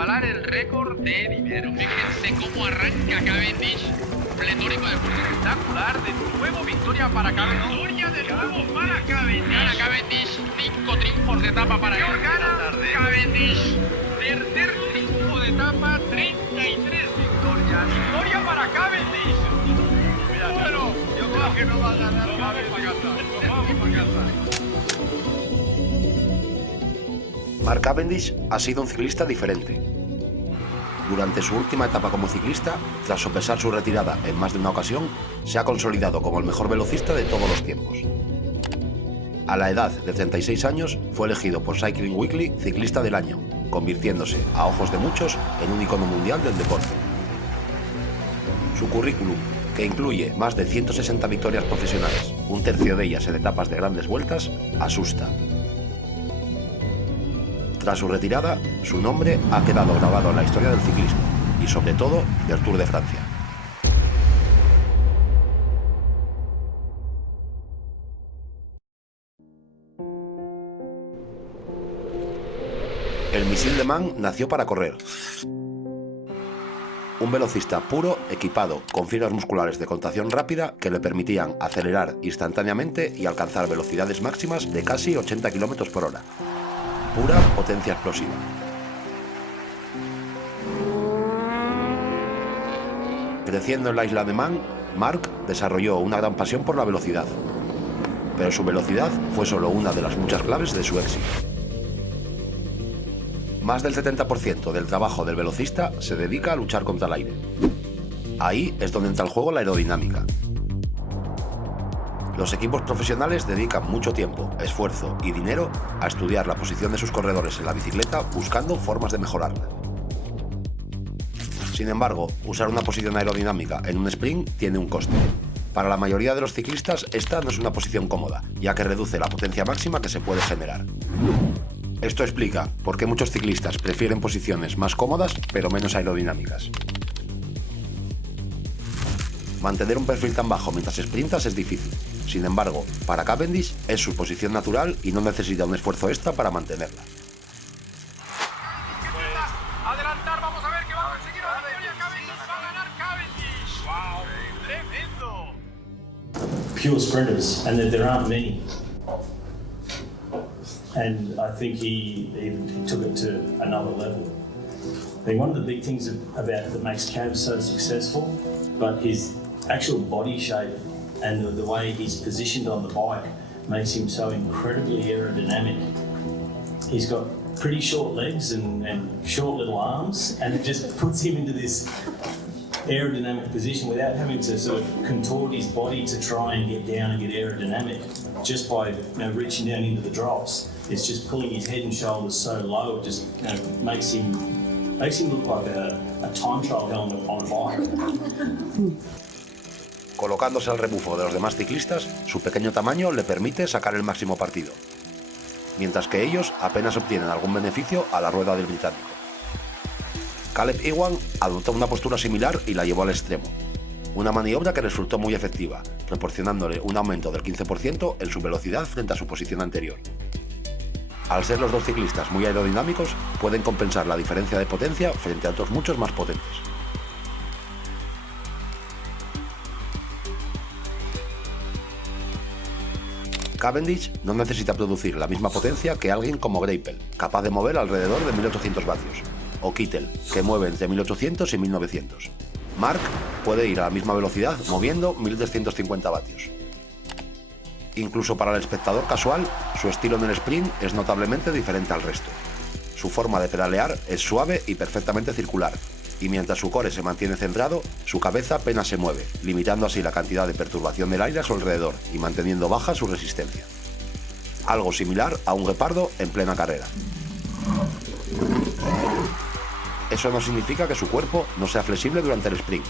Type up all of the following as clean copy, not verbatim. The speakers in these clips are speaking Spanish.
igualar el récord de dinero. Fíjense cómo arranca Cavendish, pletórico de fuerza espectacular. De nuevo victoria para Cavendish. Victoria de nuevo para Cavendish. Gana Cavendish, 5 triunfos de etapa para él. Gana Cavendish, tercer triunfo de etapa, 33 victorias. Victoria para Cavendish. Bueno, yo creo que no va a ganar. Nos vamos para casa. Nos vamos para casa. Mark Cavendish ha sido un ciclista diferente. Durante su última etapa como ciclista, tras sopesar su retirada en más de una ocasión, se ha consolidado como el mejor velocista de todos los tiempos. A la edad de 36 años, fue elegido por Cycling Weekly Ciclista del Año, convirtiéndose, a ojos de muchos, en un icono mundial del deporte. Su currículum, que incluye más de 160 victorias profesionales, un tercio de ellas en etapas de grandes vueltas, asusta. Tras su retirada, su nombre ha quedado grabado en la historia del ciclismo y sobre todo del Tour de Francia. El Misil Le Mans nació para correr. Un velocista puro equipado con fibras musculares de contracción rápida que le permitían acelerar instantáneamente y alcanzar velocidades máximas de casi 80 km por hora. Pura potencia explosiva. Creciendo en la isla de Man, Mark desarrolló una gran pasión por la velocidad. Pero su velocidad fue solo una de las muchas claves de su éxito. Más del 70% del trabajo del velocista se dedica a luchar contra el aire. Ahí es donde entra en juego la aerodinámica. Los equipos profesionales dedican mucho tiempo, esfuerzo y dinero a estudiar la posición de sus corredores en la bicicleta buscando formas de mejorarla. Sin embargo, usar una posición aerodinámica en un sprint tiene un coste. Para la mayoría de los ciclistas, esta no es una posición cómoda, ya que reduce la potencia máxima que se puede generar. Esto explica por qué muchos ciclistas prefieren posiciones más cómodas pero menos aerodinámicas. Mantener un perfil tan bajo mientras sprintas es difícil. Sin embargo, para Cavendish es su posición natural y no necesita un esfuerzo extra para mantenerla. Adelantar, vamos a ver qué va a conseguir la victoria. Cavendish va a ganar Cavendish. ¡Wow! ¡Tremendo! Pure sprinters, and there aren't many. And I think he took it to another level. I think one of the big things about that makes Cav so successful, but his actual body shape and the way he's positioned on the bike makes him so incredibly aerodynamic. He's got pretty short legs and short little arms, and it just puts him into this aerodynamic position without having to sort of contort his body to try and get down and get aerodynamic. Just by reaching down into the drops, it's just pulling his head and shoulders so low, it just makes him look like a time trial helmet on a bike. Colocándose al rebufo de los demás ciclistas, su pequeño tamaño le permite sacar el máximo partido, mientras que ellos apenas obtienen algún beneficio a la rueda del británico. Caleb Ewan adoptó una postura similar y la llevó al extremo, una maniobra que resultó muy efectiva, proporcionándole un aumento del 15% en su velocidad frente a su posición anterior. Al ser los dos ciclistas muy aerodinámicos, pueden compensar la diferencia de potencia frente a otros muchos más potentes. Cavendish no necesita producir la misma potencia que alguien como Greipel, capaz de mover alrededor de 1800 vatios, o Kittel, que mueve entre 1800 y 1900. Mark puede ir a la misma velocidad moviendo 1350 vatios. Incluso para el espectador casual, su estilo en el sprint es notablemente diferente al resto. Su forma de pedalear es suave y perfectamente circular, y mientras su core se mantiene centrado, su cabeza apenas se mueve, limitando así la cantidad de perturbación del aire a su alrededor y manteniendo baja su resistencia. Algo similar a un guepardo en plena carrera. Eso no significa que su cuerpo no sea flexible durante el sprint.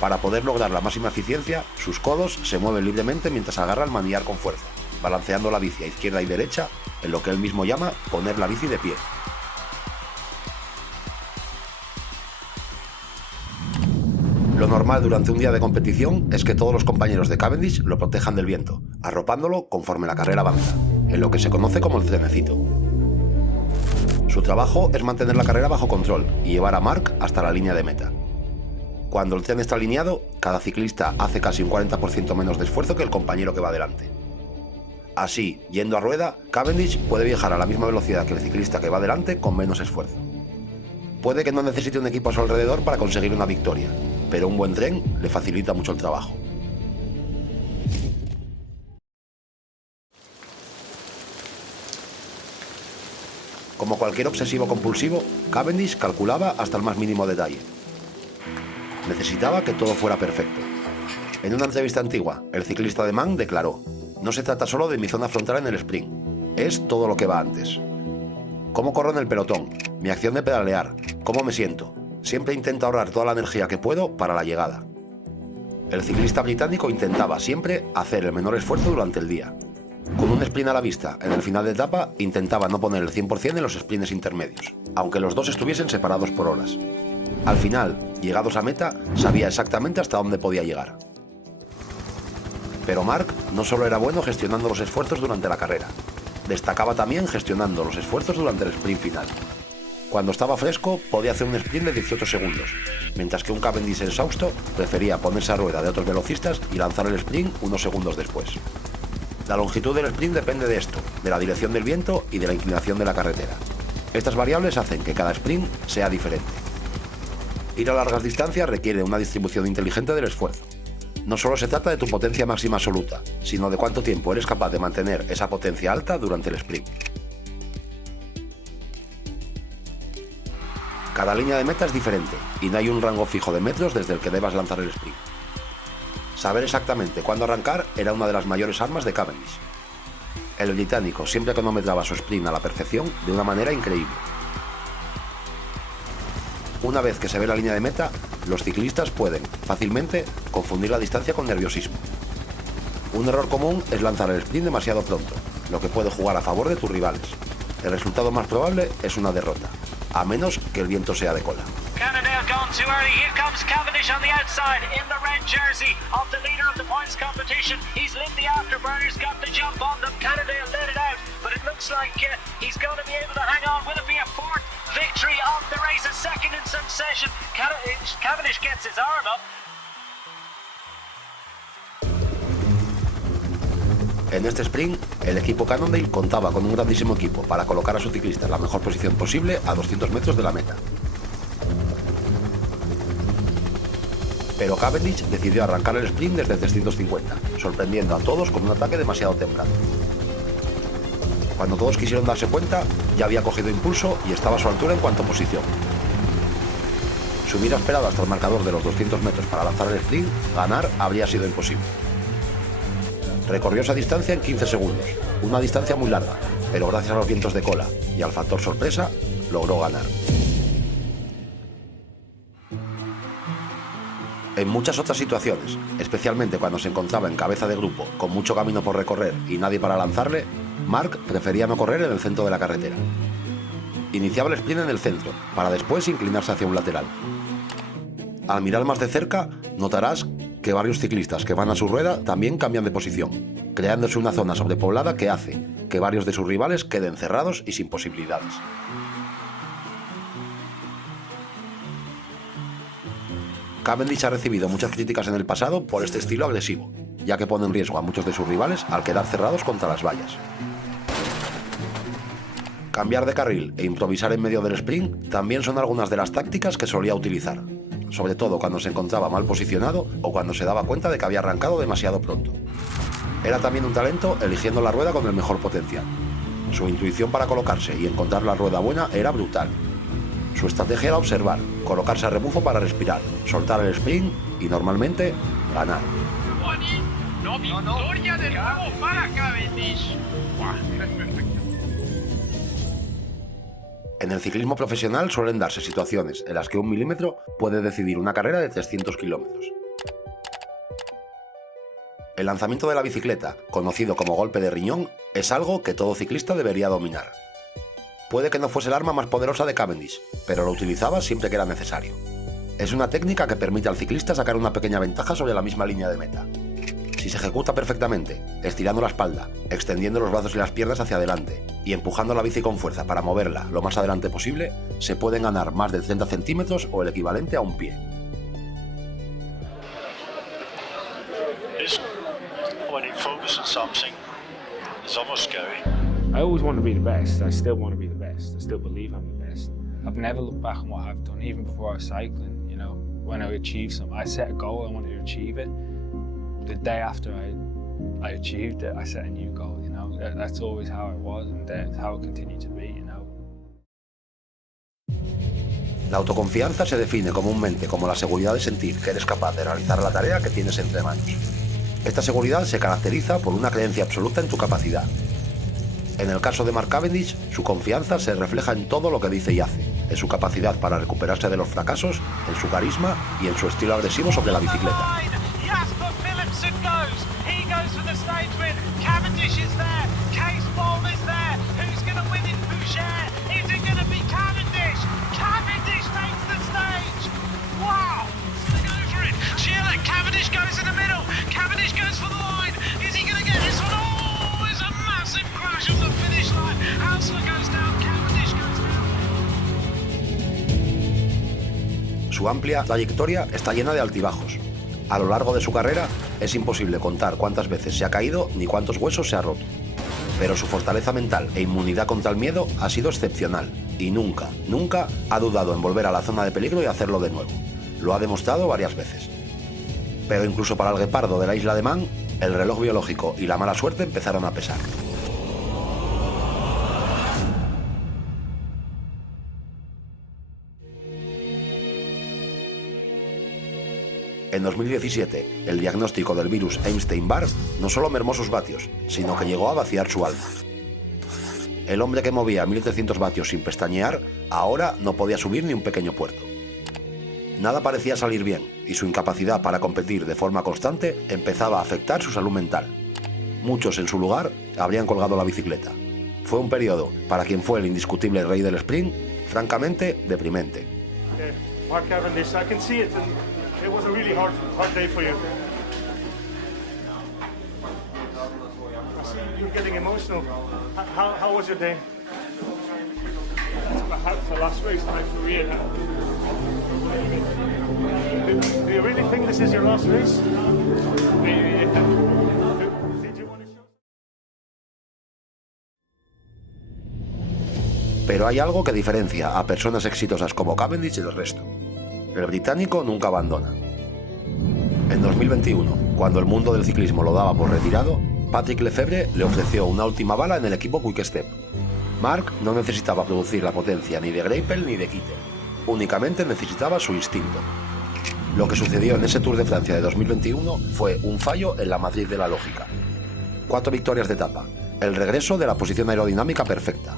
Para poder lograr la máxima eficiencia, sus codos se mueven libremente mientras agarra el manillar con fuerza, balanceando la bici a izquierda y derecha en lo que él mismo llama poner la bici de pie. Lo normal durante un día de competición es que todos los compañeros de Cavendish lo protejan del viento, arropándolo conforme la carrera avanza, en lo que se conoce como el trenecito. Su trabajo es mantener la carrera bajo control y llevar a Mark hasta la línea de meta. Cuando el tren está alineado, cada ciclista hace casi un 40% menos de esfuerzo que el compañero que va delante. Así, yendo a rueda, Cavendish puede viajar a la misma velocidad que el ciclista que va delante con menos esfuerzo. Puede que no necesite un equipo a su alrededor para conseguir una victoria, pero un buen tren le facilita mucho el trabajo. Como cualquier obsesivo compulsivo, Cavendish calculaba hasta el más mínimo detalle. Necesitaba que todo fuera perfecto. En una entrevista antigua, el ciclista de Man declaró: "No se trata solo de mi zona frontal en el sprint, es todo lo que va antes. Cómo corro en el pelotón, mi acción de pedalear, cómo me siento. Siempre intento ahorrar toda la energía que puedo para la llegada". El ciclista británico intentaba siempre hacer el menor esfuerzo durante el día. Con un sprint a la vista en el final de etapa, intentaba no poner el 100% en los sprints intermedios, aunque los dos estuviesen separados por horas. Al final, llegados a meta, sabía exactamente hasta dónde podía llegar. Pero Mark no solo era bueno gestionando los esfuerzos durante la carrera, destacaba también gestionando los esfuerzos durante el sprint final. Cuando estaba fresco, podía hacer un sprint de 18 segundos, mientras que un Cavendish exhausto prefería ponerse a rueda de otros velocistas y lanzar el sprint unos segundos después. La longitud del sprint depende de esto, de la dirección del viento y de la inclinación de la carretera. Estas variables hacen que cada sprint sea diferente. Ir a largas distancias requiere una distribución inteligente del esfuerzo. No solo se trata de tu potencia máxima absoluta, sino de cuánto tiempo eres capaz de mantener esa potencia alta durante el sprint. Cada línea de meta es diferente y no hay un rango fijo de metros desde el que debas lanzar el sprint. Saber exactamente cuándo arrancar era una de las mayores armas de Cavendish. El británico siempre cronometraba su sprint a la perfección de una manera increíble. Una vez que se ve la línea de meta, los ciclistas pueden fácilmente confundir la distancia con nerviosismo. Un error común es lanzar el sprint demasiado pronto, lo que puede jugar a favor de tus rivales. El resultado más probable es una derrota, a menos que el viento sea de cola. Cannondale gone too early. Here comes Cavendish on the outside in the red jersey of the leader of the points competition. He's lit the afterburners, got the jump on them. Cannondale let it out, but it looks like he's going to be able to hang on. Will it be a fourth victory of the race, a second in succession? Cavendish gets his arm up. En este sprint, el equipo Cannondale contaba con un grandísimo equipo para colocar a su ciclista en la mejor posición posible a 200 metros de la meta. Pero Cavendish decidió arrancar el sprint desde 350, sorprendiendo a todos con un ataque demasiado temprano. Cuando todos quisieron darse cuenta, ya había cogido impulso y estaba a su altura en cuanto a posición. Si hubiera esperado hasta el marcador de los 200 metros para lanzar el sprint, ganar habría sido imposible. Recorrió esa distancia en 15 segundos, una distancia muy larga, pero gracias a los vientos de cola y al factor sorpresa, logró ganar. En muchas otras situaciones, especialmente cuando se encontraba en cabeza de grupo con mucho camino por recorrer y nadie para lanzarle, Mark prefería no correr en el centro de la carretera. Iniciaba el sprint en el centro, para después inclinarse hacia un lateral. Al mirar más de cerca, notarás que varios ciclistas que van a su rueda también cambian de posición, creándose una zona sobrepoblada que hace que varios de sus rivales queden cerrados y sin posibilidades. Cavendish ha recibido muchas críticas en el pasado por este estilo agresivo, ya que pone en riesgo a muchos de sus rivales al quedar cerrados contra las vallas. Cambiar de carril e improvisar en medio del sprint también son algunas de las tácticas que solía utilizar, sobre todo cuando se encontraba mal posicionado o cuando se daba cuenta de que había arrancado demasiado pronto. Era también un talento eligiendo la rueda con el mejor potencial. Su intuición para colocarse y encontrar la rueda buena era brutal. Su estrategia era observar, colocarse a rebufo para respirar, soltar el sprint y normalmente ganar. No, victoria de nuevo para Cavendish. En el ciclismo profesional suelen darse situaciones en las que un milímetro puede decidir una carrera de 300 kilómetros. El lanzamiento de la bicicleta, conocido como golpe de riñón, es algo que todo ciclista debería dominar. Puede que no fuese el arma más poderosa de Cavendish, pero lo utilizaba siempre que era necesario. Es una técnica que permite al ciclista sacar una pequeña ventaja sobre la misma línea de meta. Si se ejecuta perfectamente, estirando la espalda, extendiendo los brazos y las piernas hacia adelante y empujando la bici con fuerza para moverla lo más adelante posible, se pueden ganar más de 30 centímetros o el equivalente a un pie. When you focus on something, it's almost scary. I always want to be the best. I still want to be the best. I still believe I'm the best. I've never looked back on what I've done, even before I was cycling. You know, when I achieved something, I set a goal, I wanted to achieve it. The day after I achieved it, I set a new goal. You know, that's always how it was, and that's how it continued to be. You know. La autoconfianza se define comúnmente como la seguridad de sentir que eres capaz de realizar la tarea que tienes entre manos. Esta seguridad se caracteriza por una creencia absoluta en tu capacidad. En el caso de Mark Cavendish, su confianza se refleja en todo lo que dice y hace, en su capacidad para recuperarse de los fracasos, en su carisma y en su estilo agresivo sobre la bicicleta. Cavendish goes in the middle. Cavendish goes for the line. Is he going to get this one? Oh, it's a massive crash on the finish line. Halsler goes down. Cavendish goes down. Su amplia trayectoria está llena de altibajos. A lo largo de su carrera es imposible contar cuántas veces se ha caído ni cuántos huesos se ha roto. Pero su fortaleza mental e inmunidad contra el miedo ha sido excepcional y nunca ha dudado en volver a la zona de peligro y hacerlo de nuevo. Lo ha demostrado varias veces. Pero incluso para el guepardo de la isla de Man, el reloj biológico y la mala suerte empezaron a pesar. En 2017, el diagnóstico del virus Epstein-Barr no solo mermó sus vatios, sino que llegó a vaciar su alma. El hombre que movía 1300 vatios sin pestañear, ahora no podía subir ni un pequeño puerto. Nada parecía salir bien, y su incapacidad para competir de forma constante empezaba a afectar su salud mental. Muchos en su lugar habrían colgado la bicicleta. Fue un periodo, para quien fue el indiscutible rey del sprint, francamente deprimente. Mark Cavendish, I can see it, and it was a really hard day for you. I see you're getting emotional. How was your day? Perhaps the last race of my career. Do you really think this is your last race? Did you want to show? Pero hay algo que diferencia a personas exitosas como Cavendish del resto. El británico nunca abandona. En 2021, cuando el mundo del ciclismo lo daba por retirado, Patrick Lefevere le ofreció una última bala en el equipo Quick Step. Mark no necesitaba producir la potencia ni de Greipel ni de Kittel, únicamente necesitaba su instinto. Lo que sucedió en ese Tour de Francia de 2021 fue un fallo en la matriz de la lógica. 4 victorias de etapa, el regreso de la posición aerodinámica perfecta.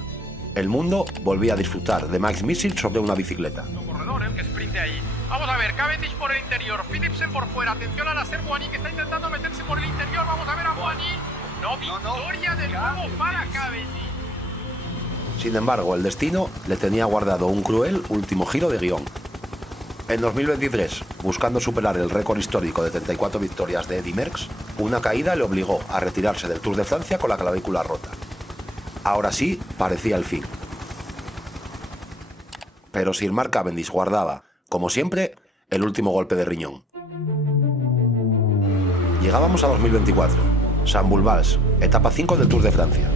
El mundo volvía a disfrutar de Max Missil sobre una bicicleta. Corredor, el que sprinte ahí. Vamos a ver, Cavendish por el interior, Philipsen por fuera. Atención al hacer Boigny, que está intentando meterse por el interior. Vamos a ver a Boigny. No, victoria de nuevo para Cavendish. Sin embargo, el destino le tenía guardado un cruel último giro de guión. En 2023, buscando superar el récord histórico de 34 victorias de Eddy Merckx, una caída le obligó a retirarse del Tour de Francia con la clavícula rota. Ahora sí, parecía el fin. Pero Sir Mark Cavendish guardaba, como siempre, el último golpe de riñón. Llegábamos a 2024, Saint-Bulvals, etapa 5 del Tour de Francia.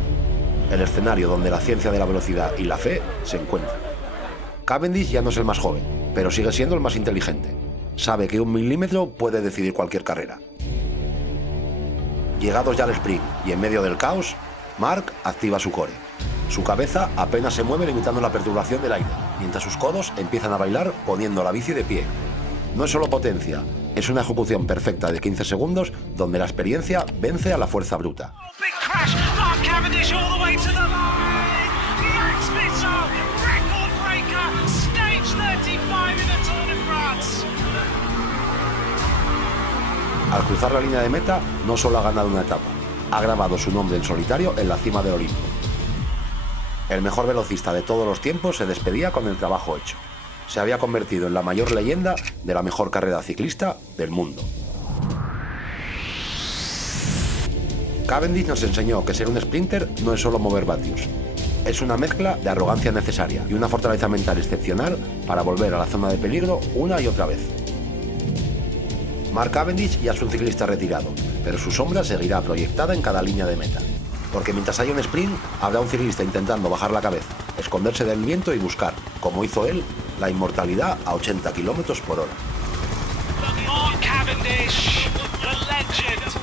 El escenario donde la ciencia de la velocidad y la fe se encuentran. Cavendish ya no es el más joven, pero sigue siendo el más inteligente. Sabe que 1 milímetro puede decidir cualquier carrera. Llegados ya al sprint y en medio del caos, Mark activa su core. Su cabeza apenas se mueve limitando la perturbación del aire, mientras sus codos empiezan a bailar poniendo la bici de pie. No es solo potencia, es una ejecución perfecta de 15 segundos donde la experiencia vence a la fuerza bruta. Big crash. Mark Cavendish all the way to the line. Max Mitchell, record breaker, stage 35 in the Tour de France. Al cruzar la línea de meta, no solo ha ganado una etapa, ha grabado su nombre en solitario en la cima del Olimpo. El mejor velocista de todos los tiempos se despedía con el trabajo hecho. Se había convertido en la mayor leyenda de la mejor carrera ciclista del mundo. Cavendish nos enseñó que ser un sprinter no es solo mover vatios. Es una mezcla de arrogancia necesaria y una fortaleza mental excepcional para volver a la zona de peligro una y otra vez. Mark Cavendish ya es un ciclista retirado, pero su sombra seguirá proyectada en cada línea de meta. Porque mientras haya un sprint, habrá un ciclista intentando bajar la cabeza, esconderse del viento y buscar, como hizo él, la inmortalidad a 80 km/h. Mark Cavendish, the legend.